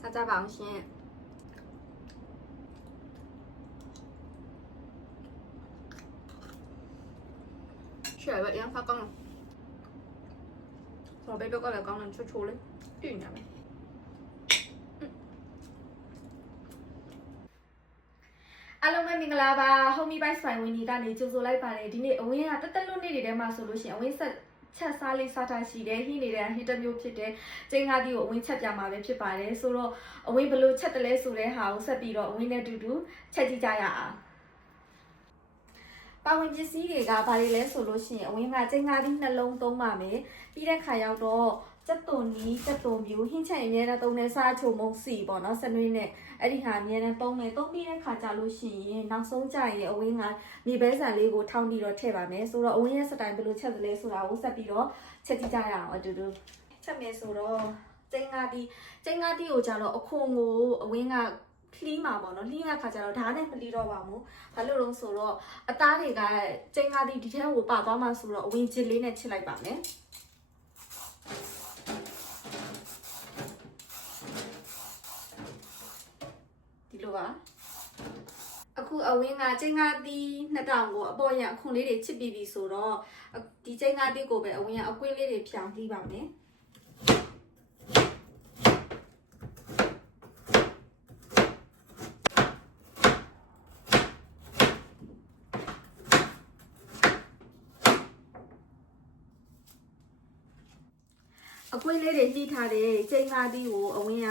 စားကြပါအောင်ရှင်ရှယ်ပဲအရင်ဖတ်ကောင်းတယ်ဆိုတော့ဘေဘကလည်းကောင်းတယ်ချိုးချိုးလေးတွေ့နေမယ်အားလုံးပဲမင်္ဂလာပါ Homey by Swine ဝင်ဒီကနေကြိုဆိုလိုက်ပါတယ်ဒီနေ့အဝင်းကတက်တက်လွတ်နေတွေထဲမှာဆိုလို့ရှိရင်အဝင်းဆက် ချက်စားလေးစားထားရှိတယ်ဟင်းနေတဲ့ဟင်းတစ်မျိုးဖြစ်တဲ့ကျင်းကားဒီကိုအဝင်းချက်ပြမှာပဲဖြစ်ပါတယ်ဆိုတော့အဝင်းဘယ်လိုချက်တယ်လဲဆိုတဲ့ဟာကိုဆက်ပြီးတော့အဝင်းနဲ့အတူတူချက်ကြည့်ကြရအောင်ပါဝင်ပစ္စည်းတွေကဘာတွေလဲဆိုလို့ရှိရင်အဝင်းကကျင်းကားဒီနှလုံးသုံးပါမယ်ပြီးတဲ့ခါရောက်တော့ စက်သွန်နီးစက်သွန်မျိုးဟင်းချက်အများနဲ့သုံးတဲ့စားချုံမုံစီပေါ့နော်စနွေးနဲ့အဲ့ဒီဟာအများနဲ့သုံးမယ်သုံးပြီးတဲ့ခါကြလို့ရှိရင်နောက်ဆုံးကြရင်အဝင်းကမြေဘဲဆန်လေးကိုထောင်းပြီးတော့ထည့်ပါမယ်ဆိုတော့အဝင်းရဲ့စတိုင်ဘယ်လိုချက်သလဲဆိုတာကိုဆက်ပြီးတော့ချက်ကြည့်ကြရအောင်အတူတူချက်မယ်ဆိုတော့ကျင်းကားတီကျင်းကားတီကိုကြတော့အခွန်ကိုအဝင်းကလှီးမှာပေါ့နော်လှီးရခါကျတော့ဓာတ်နဲ့မလှီးတော့ပါဘူးဘာလို့လဲဆိုတော့အသားတွေကကျင်းကားတီဒီထဲကိုပါသွားမှဆိုတော့အဝင်းချစ်လေးနဲ့ချစ်လိုက်ပါမယ် ဒီလိုပါအခုအဝင်းကကျင်းကားသီး2000ကိုအပေါ်ရအခွန်လေးတွေချစ်ပြီးပြီဆိုတော့ဒီကျင်းကားသီးကိုပဲအဝင်းကအကွင်းလေးတွေဖြောင်းပြီးပါမယ်အကွင်းလေးတွေညှိထားတဲ့ကျင်းကားသီးကိုအဝင်းက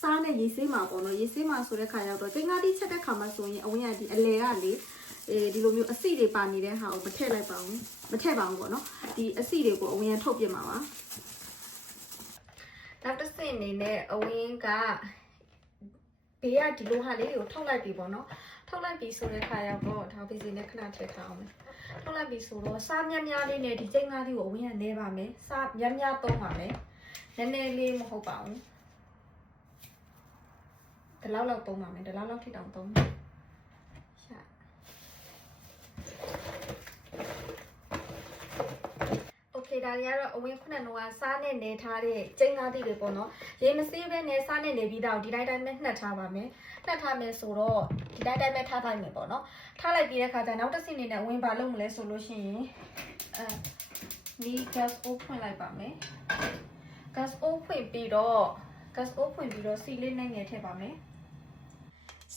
စားနဲ့ရေးဆေးမှာပေါ့နော်ရေးဆေးမှာဆိုတဲ့ခါရောက်တော့ကျင်းကားသီးချက်တဲ့ခါမှာဆိုရင်အဝင်းကဒီအလဲကလေအဲဒီလိုမျိုးအစီတွေပါနေတဲ့ဟာကိုမထည့်လိုက်ပါဘူးမထည့်ပါဘူးပေါ့နော်ဒီအစီတွေကိုအဝင်းကထုတ်ပြမှာပါနောက်တစ်ဆင့်အနေနဲ့အဝင်းကဘေးကဒီလိုဟာလေးကိုထုတ်လိုက်ပြီပေါ့နော်ထုတ်လိုက်ပြီဆိုတဲ့ခါရောက်တော့ဒါပစ္စည်းနဲ့ခဏထည့်ထားအောင်မယ်ထုတ်လိုက်ပြီဆိုတော့စားများများလေးနဲ့ဒီကျင်းကားလေးကိုအဝင်းကနေပါမယ်စားများများသုံးပါမယ်နည်းနည်းလေးမဟုတ်ပါဘူး ဒီလောက်လောက်သုံးပါမယ်ဒီလောက်လောက်ထိတောင်သုံးမယ်ရှာโอเคဒါတွေကတော့အဝင်းခုနကကစားနဲ့နေထားတဲ့ကျင်းကားသီးတွေပေါ့နော်ရေမစေးပဲနဲ့စားနဲ့နေပြီးတော့ဒီတိုင်းတိုင်းပဲနှက်ထားပါမယ်နှက်ထားမယ်ဆိုတော့ဒီတိုင်းတိုင်းပဲထားလိုက်မယ်ပေါ့နော်ထားလိုက်ပြီးတဲ့ခါကျနောက်တစ်ဆင့်နေနဲ့အဝင်းဘာလုပ်မလဲဆိုလို့ရှိရင်အဲဒီ gas off ဖွင့်လိုက်ပါမယ် gas off ဖွင့်ပြီးတော့ gas off ဖွင့်ပြီးတော့စီလေးနဲ့ငယ်ထည့်ပါမယ်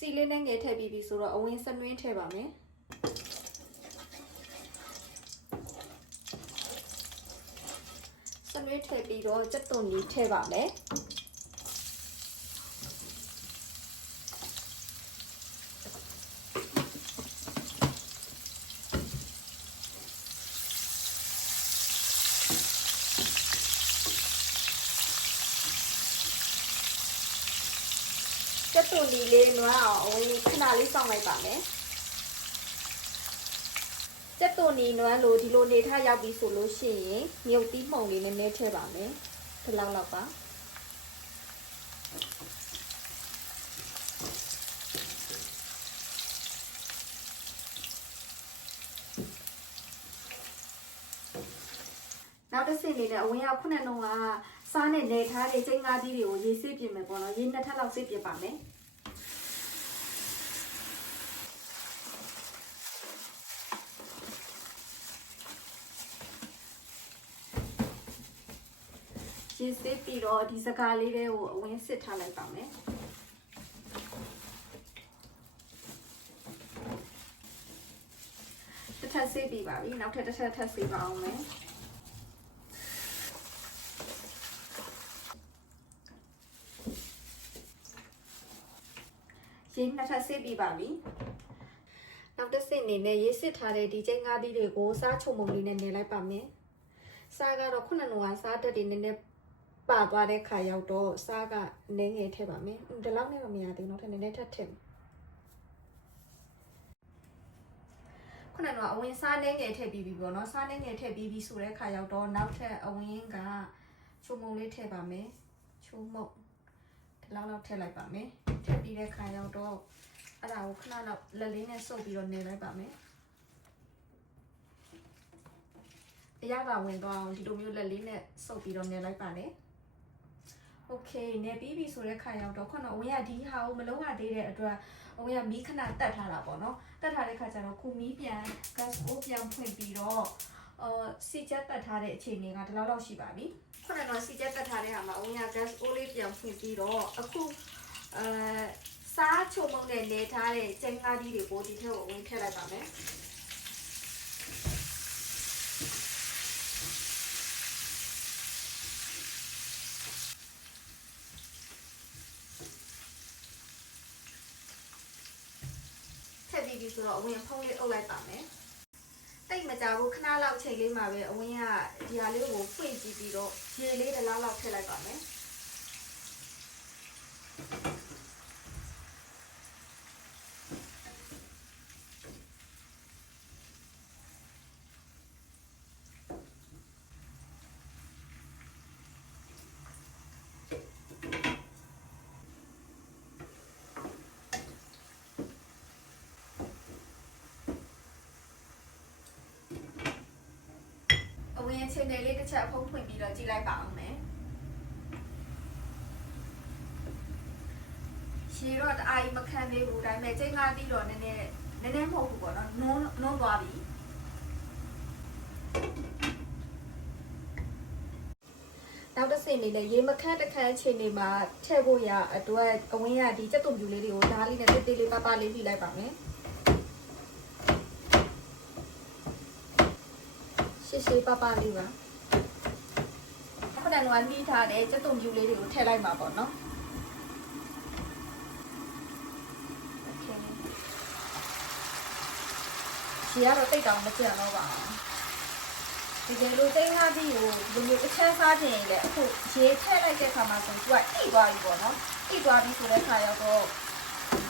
စီလေးနဲ့ငယ်ထည့်ပြီးပြီဆိုတော့အဝင်းစနွင်းထည့်ပါမယ်စနွင်းထည့်ပြီးတော့စက်သွန်ကြီးထည့်ပါမယ် စက်သွန်ကြီးလေးနွမ်းအောင်အဝင်းခဏလေးစောင့်လိုက်ပါမယ်စက်သွန်ကြီးနွမ်းလို့ဒီလိုနေထားရောက်ပြီဆိုလို့ရှိရင်မြုပ်သီးမှုန်လေးနည်းနည်းထည့်ပါမယ်ဒီလောက်လောက်ပါနောက်တစ်ဆင့်လေးနဲ့အဝင်းရောက်ခုနှစ်လုံးက စားနဲ့နေထားတဲ့ကျင်းကားကြီးတွေကိုရေးဆေးပြင်မယ်ပေါ့နော်ရေးနှစ်ထပ်လောက်ဆေးပြင်ပါမယ်ရေးဆေးပြီးတော့ဒီစကားလေးတွေကိုအဝင်းစစ်ထားလိုက်ပါမယ်တစ်ထပ်ဆေးပြီးပါပြီနောက်ထပ်တစ်ထပ်ထပ်ဆေးပါအောင်မယ် ရေနှစ်ထပ်ဆေးပြီးပါပြီ။နောက်တစ်ဆင့်အနေနဲ့ရေးစစ်ထားတဲ့ဒီကျင်းကားသီးတွေကိုစားချုံမုံလေးနဲ့နေလိုက်ပါမယ်။စားကတော့ခုနကစားတက်တွေနည်းနည်းပါသွားတဲ့ခါရောက်တော့စားကနည်းငယ်ထည့်ပါမယ်။ဒီလောက်နဲ့မမရသေးဘူး။နောက်ထပ်နည်းနည်းထပ်ထည့်မယ်။ခုနကအဝင်စားနည်းငယ်ထည့်ပြီးပြီပေါ့နော်။စားနည်းငယ်ထည့်ပြီးပြီဆိုတဲ့ခါရောက်တော့နောက်ထပ်အဝင်ကချုံမုံလေးထည့်ပါမယ်။ချုံမုံဒီ လောက်လောက်ထည့်လိုက်ပါမယ်။ထည့်ပြီးတဲ့ခါရောက်တော့အဲ့ဒါကိုခဏတော့လက်လေးနဲ့စုပ်ပြီးတော့နေလိုက်ပါမယ်။အရသာဝင်သွားအောင်ဒီလိုမျိုးလက်လေးနဲ့စုပ်ပြီးတော့နေလိုက်ပါနဲ့။ โอเคနေပြီးပြီဆိုတဲ့ခါရောက်တော့ခုနအဝင်ကဒီဟာကိုမလုံးဝသေးတဲ့အတွက်အဝင်ကမီးခဏတက်ထားတာပေါ့နော်တက်ထားတဲ့ခါကျတော့ခုမီးပြန် gas ကိုပြန်ဖွင့်ပြီးတော့ အာစီချက်တက်ထားတဲ့အခြေအနေကဒီလောက်တော့ရှိပါပြီခုနကတော့စီချက်တက်ထားတဲ့ဟာမှာအဝင်က gas အိုးလေးပြန်ဖွင့်ပြီးတော့အခုအဲစားချုံမုံနဲ့နေထားတဲ့ကျင်းကားကြီးတွေကိုဒီထက်ကိုဝင်ထည့်လိုက်ပါမယ်ထည့်ပြီးပြီဆိုတော့အဝင်ဖုံးလေးအုပ်လိုက်ပါမယ်။ တိတ်မကြဘူးခဏလောက်ချိန်လေးမှာပဲအဝင်ကဒီဟာလေးကိုဖွင့်ကြည့်ပြီးတော့ရေလေးတစ်လောက်လောက်ထည့်လိုက်ပါမယ်။။ ဝင်အချိန်လေးတစ်ချက်ဖုံးဖွင့်ပြီးတော့ကြည့်လိုက်ပါအောင်မယ်။ရှည်တော့တအားကြီးမခံသေးဘူးဒါပေမဲ့ချိန်ကားပြီးတော့နည်းနည်းနည်းနည်းမဟုတ်ဘူးပေါ့နော်နုံးနုံးသွားပြီနောက်တစ်ဆင့်လေးလည်းရေမခန့်တစ်ခန့်အချိန်လေးမှာထည့်ဖို့ရအတွက်အဝင်ရဒီစက်တုံပြူလေးတွေကိုဓာတ်လေးနဲ့တေးသေးလေးပပလေးလှိလိုက်ပါမယ် ရှည်ရှည်ပပလေးပါခုနကနှီးထားတဲ့စက်တုံပြူလေးတွေကိုထည့်လိုက်မှာပေါ့နော်ဒီကတော့တိတ်တောင်မကြံတော့ပါဘူးဒီကလိုသိန်းကားကြီးကိုဒီလိုတစ်ချက်စားခြင်းလေအခုရေထည့်လိုက်တဲ့ခါမှာဆိုသူကအိသွားပြီပေါ့နော်အိသွားပြီဆိုတဲ့ခါရောက်တော့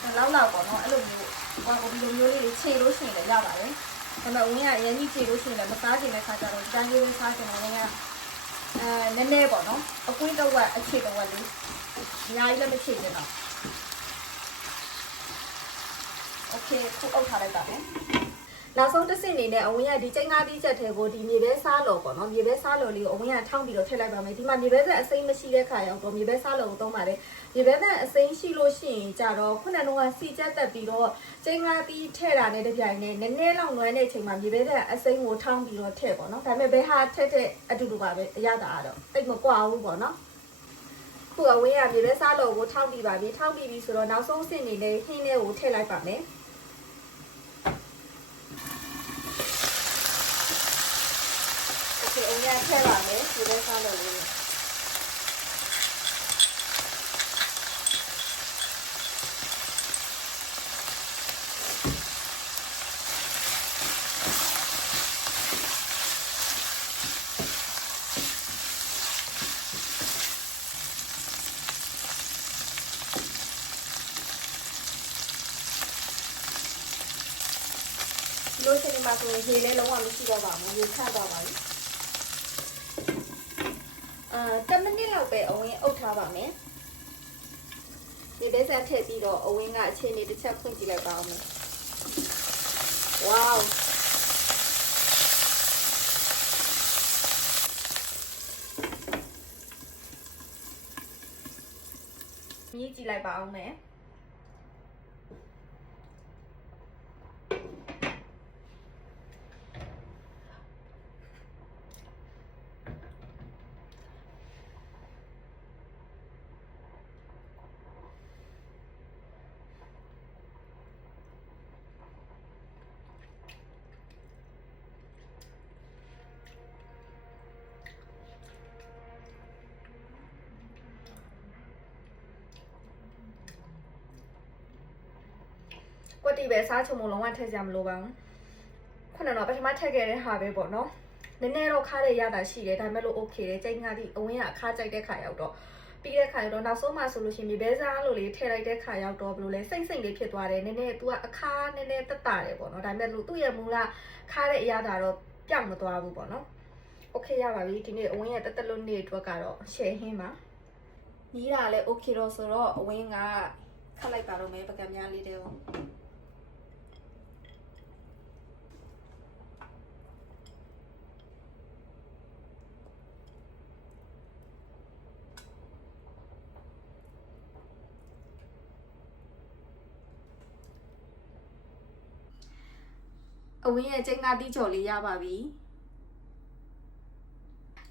ဒီလောက်လောက်ပေါ့နော်အဲ့လိုမျိုးဘာကိုဒီလိုမျိုးလေးခြေလို့ရှိရင်လည်းရပါတယ် ဒါပေမဲ့ဝင်ကအရင်ကြီးခြေလို့ရှိရင်လည်းမစားခြင်းတဲ့ခါကျတော့ဒီတိုင်းလေးလေးစားခြင်းလည်းဝင်ကအဲနည်းနည်းပေါ့နော်အကွင်းတော့အခြေတော့လေးအများကြီးလည်းမခြေခြင်းတော့โอเคခုအုပ်ထားလိုက်ပါမယ် နောက်ဆုံးတစ်ဆင့်အနေနဲ့အဝင်ကဒီကျိန်းကားတီးချက်ထဲကိုဒီမြေပဲစားလော်ပေါ့နော်မြေပဲစားလော်လေးကိုအဝင်ကထောင်းပြီးတော့ထည့်လိုက်ပါမယ်ဒီမှာမြေပဲဆက်အစိမ်းမရှိတဲ့ခါရောက်တော့မြေပဲစားလော်ကိုသုံးပါတယ်မြေပဲဆက်အစိမ်းရှိလို့ရှိရင်ကြတော့ခုနကကစီချက်တက်ပြီးတော့ကျိန်းကားတီးထည့်တာနဲ့တပြိုင်နက်နည်းနည်းလောက်နွမ်းတဲ့အချိန်မှာမြေပဲဆက်အစိမ်းကိုထောင်းပြီးတော့ထည့်ပေါ့နော်ဒါပေမဲ့ဘယ်ဟာထည့်တဲ့အတူတူပါပဲအရသာကတော့တိတ်မကွာဘူးပေါ့နော်ခုအဝင်ကမြေပဲစားလော်ကိုထောင်းပြီးပါပြီထောင်းပြီးပြီဆိုတော့နောက်ဆုံးဆင့်အနေနဲ့ဟင်းလေးကိုထည့်လိုက်ပါမယ် အရင်ထည့်ပါမယ်ဒီလိုစားလို့လေးဒီလိုချိန်မှာဆိုရင်ရေလေးလုံးဝမရှိတော့ပါဘူးရေခန့်တော့ပါပြီ အာ10မိနစ်လောက်ပဲအဝင်းအုပ်ထားပါမယ်ဒီဒက်ဆက်ထည့်ပြီးတော့အဝင်းကအချိန်လေးတစ်ချက်ဖွင့်ကြည့်လိုက်ပါအောင်မယ်ဝေါမြည်ကြည့်လိုက်ပါအောင်မယ် တီပဲစားချုံမလုံးဝထည့်ကြမလို့ပါဘူးခုနကတော့ပထမထည့်ခဲ့တဲ့ဟာပဲပေါ့နော်နည်းနည်းတော့ခါတဲ့ရတာရှိတယ်ဒါပေမဲ့လို့ okay တယ်ချိန်ငါဒီအဝင်းကအခါကြိုက်တဲ့ခါရောက်တော့ပြီးတဲ့ခါရောက်တော့နောက်ဆုံးမှဆိုလို့ရှိရင်မြေပဲစားလို့လေးထည့်လိုက်တဲ့ခါရောက်တော့ဘယ်လိုလဲစိတ်စိတ်လေးဖြစ်သွားတယ်နည်းနည်း तू ကအခါနည်းနည်းတက်တာတယ်ပေါ့နော်ဒါပေမဲ့လို့သူ့ရဲ့မူလခါတဲ့အရာတာတော့ပြောင်းမသွားဘူးပေါ့နော် okay ရပါပြီဒီနေ့အဝင်းရဲ့တက်တက်လို့နေ့အတွက်ကတော့ share ဟင်းပါညီးတာလည်း okay တော့ဆိုတော့အဝင်းကခတ်လိုက်ပါတော့မယ်ပကံများလေးတဲ့ကို အဝင်းရဲ့ကျင်းကားတီးကြော်လေးရပါပြီ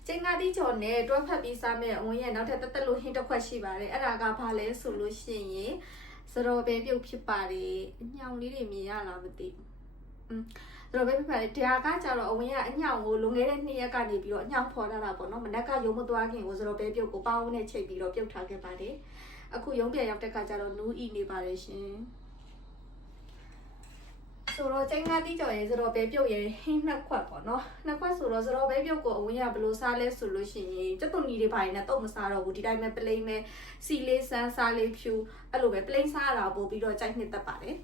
ကျင်းကားတီးကြော်နဲ့တွဲဖက်ပြီးစားမဲ့အဝင်းရဲ့နောက်ထပ်တက်တက်လို့ဟင်းတစ်ခွက်ရှိပါတယ်အဲ့ဒါကဘာလဲဆိုလို့ရှိရင်စတော်ပဲပြုတ်ဖြစ်ပါတယ်အညောင်လေးတွေမြင်ရလားမသိဘူးอืมစတော်ပဲဖြစ်ပါတယ်တရားကကြတော့အဝင်းကအညောင်ကိုလွန်ခဲ့တဲ့နှစ်ရက်ကနေပြီးတော့အညောင်ဖော်ထားတာပေါ့နော်မနက်ကရုံမသွားခင်ကိုစတော်ပဲပြုတ်ကိုပေါင်းနဲ့ချိန်ပြီးတော့ပြုတ်ထားခဲ့ပါတယ်အခုရုံပြန်ရောက်တဲ့ခါကျတော့နူးဤနေပါတယ်ရှင် ဆိုတော့ကျိန်းကတိကြော်ရဲဆိုတော့ဘဲပြုတ်ရဲဟင်းနှစ်ခွက်ပေါ့နော်နှစ်ခွက်ဆိုတော့ဆိုတော့ဘဲပြုတ်ကိုအဝင်းရဘလို့စားလဲဆိုလို့ရှိရင်ကျက်သွန်ကြီးတွေဘာတွေနဲ့တုတ်မစားတော့ဘူးဒီတိုင်းပဲပလိမ့်ပဲစီလေးစမ်းစားလေးဖြူအဲ့လိုပဲပလိမ့်စားရတာပို့ပြီးတော့ကြိုက်နှစ်သက်ပါတယ်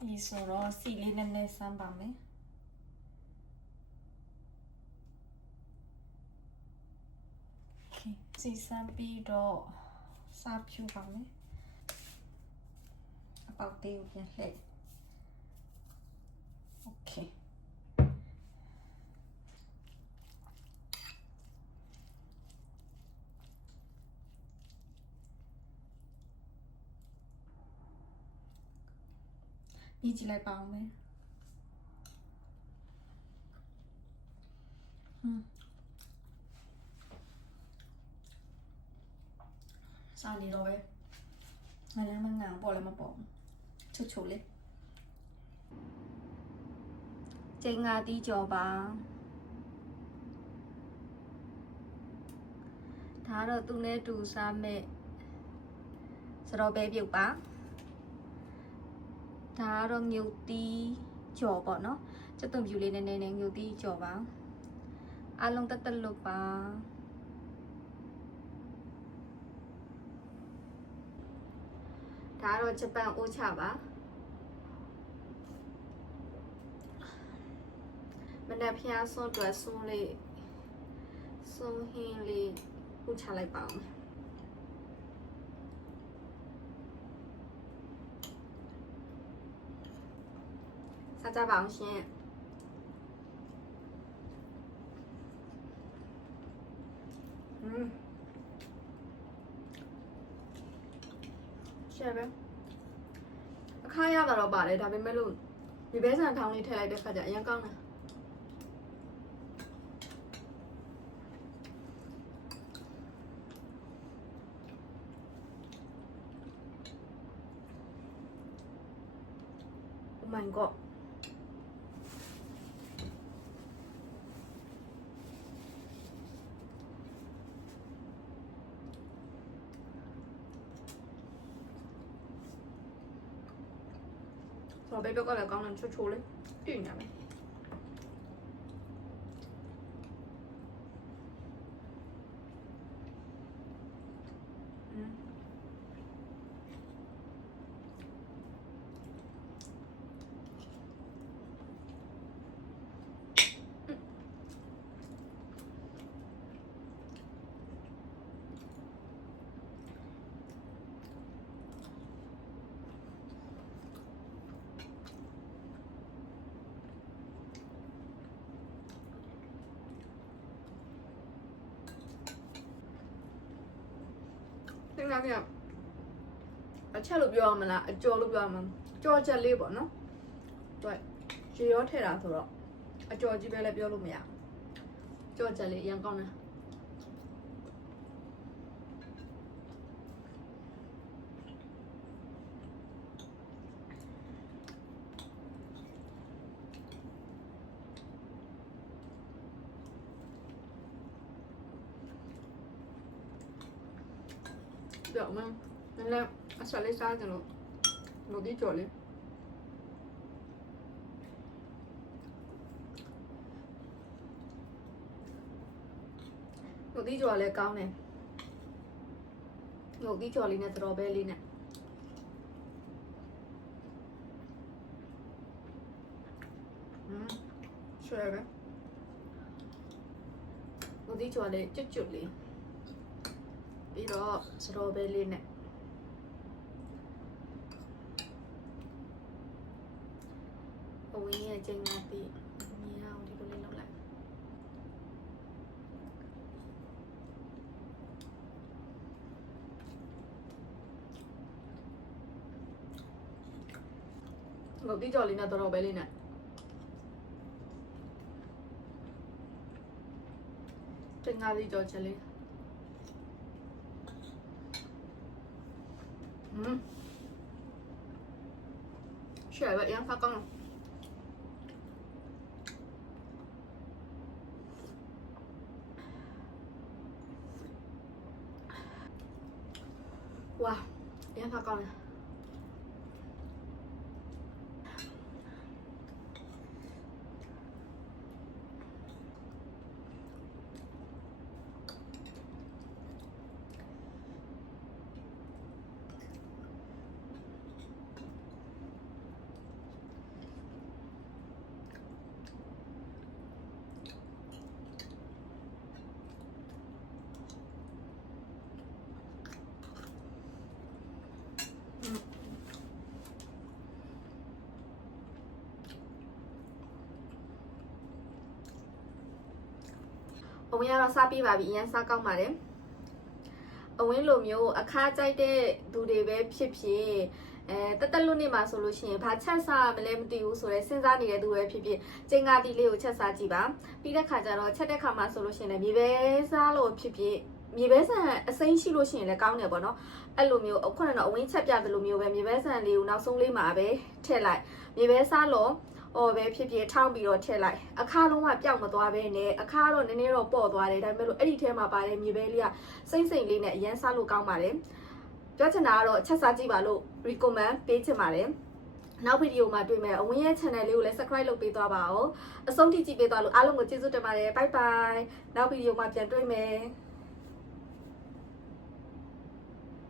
ဒီဆိုတော့စီလေးနည်းနည်းစမ်းပါမယ်စီစမ်းပြီးတော့စားဖြူပါမယ် Palpei your head. Okay. Need you like balm? Hmm. ซาดีร้อยอันนั้นมันเหงาบอกเลยมาบอก ချွတ်ချွတ်လေးကျင်းငါတီးကြော်ပါဒါတော့သူနဲ့တူစားမဲ့စတော့ပဲပြုတ်ပါဒါကတော့ငုတ်တီးကြော်ပေါ့နော်စက်သွန်ဖြူလေးနည်းနည်းနဲ့ငုတ်တီးကြော်ပါအားလုံးတက်တက်လို့ပါ ဒါကတော့ဂျပန်အိုးချပါမနက်ဖျားစွန်းတွယ်စွန်းလေးစွန်းဟင်းလေးအိုးချလိုက်ပါအောင်စားကြပါအောင်ရှင်อืม ရှယ်ပဲအခါရတာတော့ပါတယ်ဒါပေမဲ့လို့ဒီဘဲဆန်ထောင်းလေးထည့်လိုက်တဲ့ခါကျအရင်ကောင်းတယ်โอ้ my god ဆိုတော့ဘေးဘက်ကလည်းကောင်းတယ်ချိုး သင်္ကားကအချက်လို့ပြောရမလားအကျော်လို့ပြောရမလားကြော်ချက်လေးပေါ့နော်တွေ့ရေရောထည့်တာဆိုတော့အကျော်ကြီးပဲလည်းပြောလို့မရဘူးကြော်ချက်လေးအရင်ကောင်းတယ် ပြောင်းမင်းလည်းအဆက်လေးစားကြလို့လို့ဒီကြော်လေးလို့ဒီကြော်လည်းကောင်းတယ်လို့ဒီကြော်လေးနဲ့စတော်ဘဲလေးနဲ့อืมဆွဲပဲလို့ဒီကြော်လေးကျွတ်ကျွတ်လေး ပြီးတော့စတော်ဘဲလေးနဲ့အဝင်းရဲ့ကျင်းငါပြီးမြင်အောင်ဒီလိုလေးလုပ်လိုက်ငုတ်တိကြော်လေးနဲ့တော်တော်ပဲလေးနဲ့တင်ငါးလေးကြော်ချက်လေး 음. 싫어요. 그냥 잠깐만. 와, 그냥 잠깐만. ဝင်းကတော့စားပြီးပါပြီအရင်စားကောင်းပါတယ်အဝင်းလိုမျိုးအခါကြိုက်တဲ့သူတွေပဲဖြစ်ဖြစ်အဲတက်တက်လွတ်နေမှာဆိုလို့ရှိရင်ဘာချက်စားမလဲမသိဘူးဆိုရဲစဉ်းစားနေတဲ့သူပဲဖြစ်ဖြစ်ကျင်းကားတီလေးကိုချက်စားကြည့်ပါပြီးတဲ့ခါကျတော့ချက်တဲ့ခါမှာဆိုလို့ရှိရင်လည်းမြေပဲစားလို့ဖြစ်ဖြစ်မြေပဲဆန်အစိမ်းရှိလို့ရှိရင်လည်းကောင်းတယ်ပေါ့နော်အဲ့လိုမျိုးခုနကတော့အဝင်းချက်ပြတယ်လို့မျိုးပဲမြေပဲဆန်လေးကိုနောက်ဆုံးလေးမှာပဲထည့်လိုက်မြေပဲစားလို့။ အော်ပဲဖြစ်ဖြစ်ထောင်းပြီးတော့ထည့်လိုက်။အခါလုံးဝပျောက်မသွားဘဲနဲ့အခါတော့နည်းနည်းတော့ပေါ့သွားတယ်ဒါပေမဲ့လို့အဲ့ဒီထဲမှာပါတဲ့မြေပဲလေးကစိမ့်စိမ့်လေးနဲ့အရန်စားလို့ကောင်းပါတယ်။ပြောချင်တာကတော့ချက်စားကြည့်ပါလို့ recommend ပေးချင်ပါတယ်။နောက်ဗီဒီယိုမှာတွေ့မယ်အဝင်းရဲ့ channel လေးကိုလည်း subscribe လုပ်ပေးသွားပါဦး။အဆုံးထိကြည့်ပေးသွားလို့အားလုံးကိုကျေးဇူးတင်ပါတယ်။ bye bye နောက်ဗီဒီယိုမှာပြန်တွေ့မယ်။